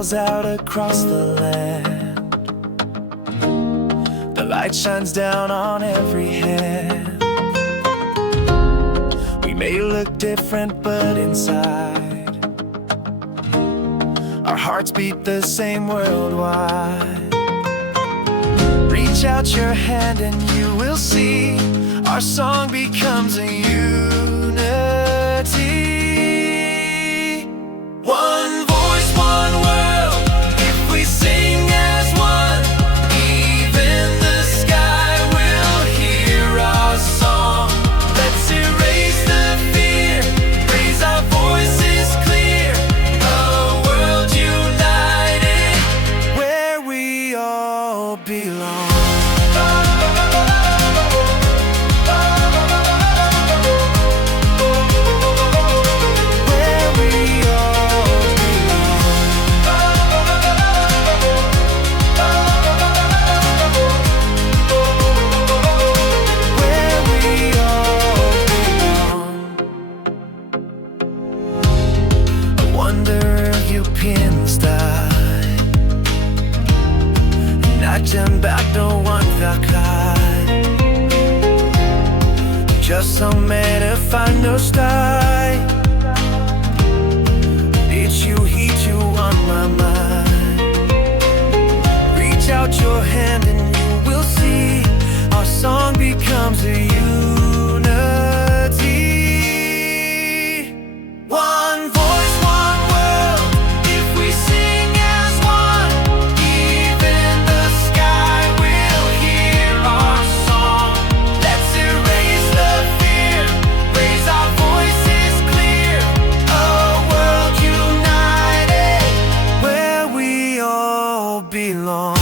calls out across the land. The light shines down on every hand. We may look different, but inside our hearts beat the same worldwide. Reach out your hand and you will see our song becomes a unity. One voice, one world, if we sing as one, even the sky will hear our song. Let's erase the fear, raise our voices clear, a world united, where we all belong. In the sky natin bago ang lakad, just a matter of no style. Did you heat you on my mind? Reach out your hand and you will see our song becomes a unity. One voice, one world, if we sing as one, even the sky will hear our song. Let's erase the fear, raise our voices clear, a world united, where we all belong.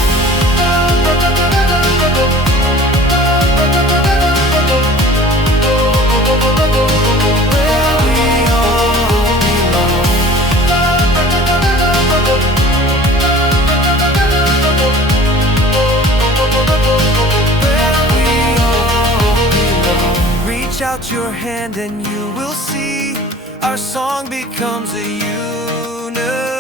Reach out your hand and you will see our song becomes a unity.